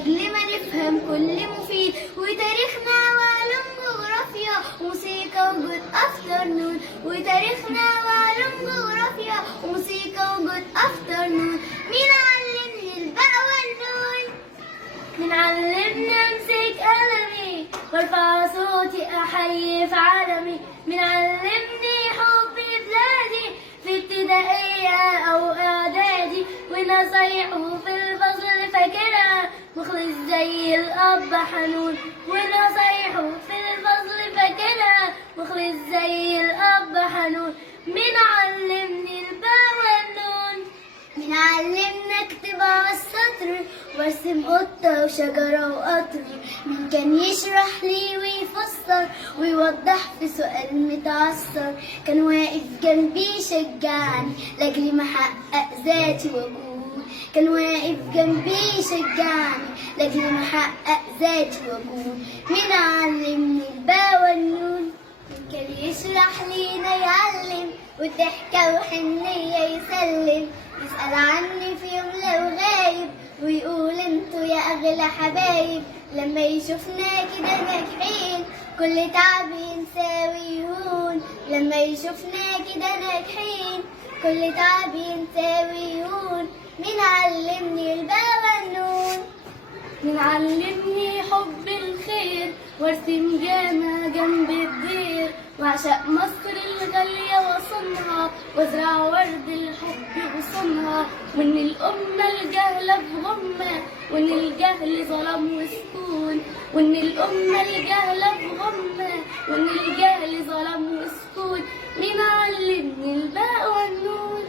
لأجل ما نفهم كل مفيد، وتاريخنا وعلوم جغرافيا وموسيقى وجود أفترنون، وتاريخنا وعلوم جغرافيا وموسيقى وجود أفترنون. مين علمني الباء والنون؟ مين علمني أمسك قلمي وارفع صوتي أحيي في علمي؟ مين علمني حب بلادي في ابتدائية أو إعدادي؟ ونصايحه في الفصل فاكرها مخلص زي الأب حنون، ونصايحه في الفصل فاكرها مخلص زي الأب حنون. مين علمني الباء والنون؟ مين علمنا اكتب على السطر وارسم قطة وشجرة وقطر؟ مين كان يشرح لي ويفسر ويوضح في سؤال متعثر؟ كان واقف جنبي يشجعني لاجلي ما احقق ذاتي واجود، كان واقف جنبي يشجعني لاجلي ما احقق ذاتي واجود. مين علمني الباء والنون؟ مين كان يشرح لينا يعلم وضحكة وحنية يسلم، يسأل عني في يوم لو غايب ويقول انتوا يا أغلى حبايب. لما يشوفنا كده ناجحين كل تعب ينسى ويهون، لما يشوفنا كده ناجحين كل تعب ينسى ويهون. مين علمني الباء والنون؟ مين علمني حب الخير وارسم جامع جنب الدير، واعشق مصر الغالية وصنها وازرع ورد الحب وصنها، وان الأمة الجهلة في غمة وان الجهل ظلم وسكون، وان الأمة الجهلة في غمة وان الجهل ظلم وسكون. مين علمني الباء والنون؟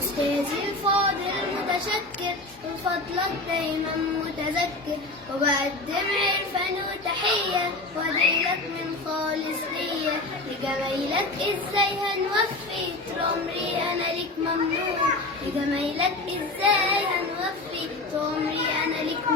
أستاذي الفاضل متشكر وفضلك دايما متذكر، وبقدم عرفان وتحية وادعيلك من خالص ليا. لجمايلك ازاي هنوفي طول عمري انا ليك ممنون، لجمايلك ازاي هنوفي طول عمري انا ليك ممنون.